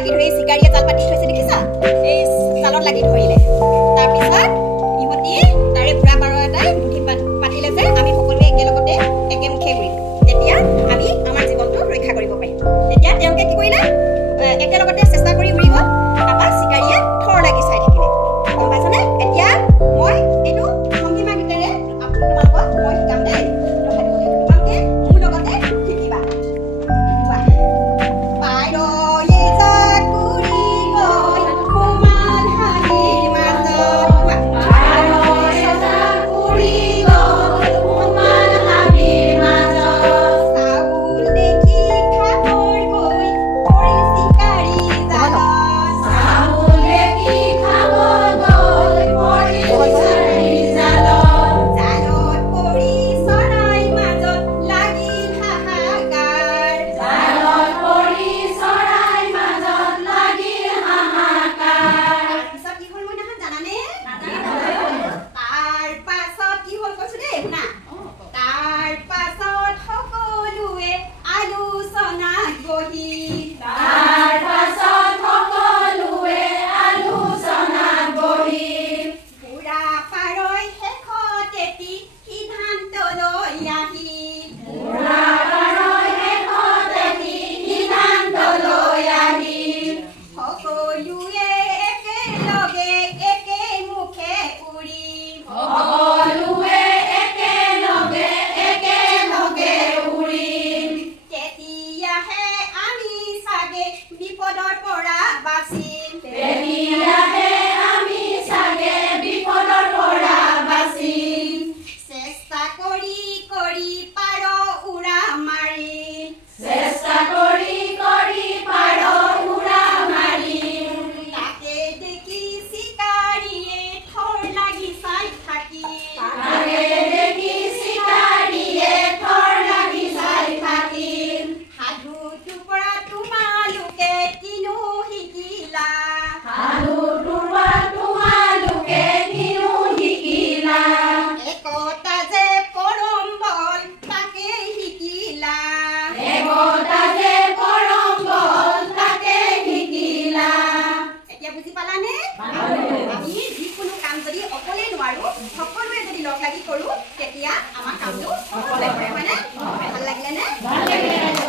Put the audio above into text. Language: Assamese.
লাগি ধৰি শিকাৰীয়ে জাল পাতি থৈছে দেখিছা এই জালত লাগি ধৰিলে তাৰ পিছত ইহতি তাৰে বুঢ়া পাৰ এটাই বুদ্ধি পাতিলে যে আমি সকলোৱে একেলগতে একেমুখে ঘূৰিম তেতিয়া আমি আমাৰ জীৱনটো ৰক্ষা কৰিব পাৰিম তেতিয়া তেওঁলোকে কি কৰিলে একেলগতে চেষ্টা কৰি ঘূৰিব তাৰপৰা শিকাৰীয়ে থৰ লাগি চাই থাকিলে গম পাইছানে এতিয়া মই এইটো সংগীমা গীতেৰে তোমালোকক মই শিকাম দেই তোমালোকে মোৰ লগতে শিকিবা সকলোৱে যদি লগ লাগি কৰো তেতিয়া আমাৰ কামটো সফল হয় মানে ভাল লাগিলে নে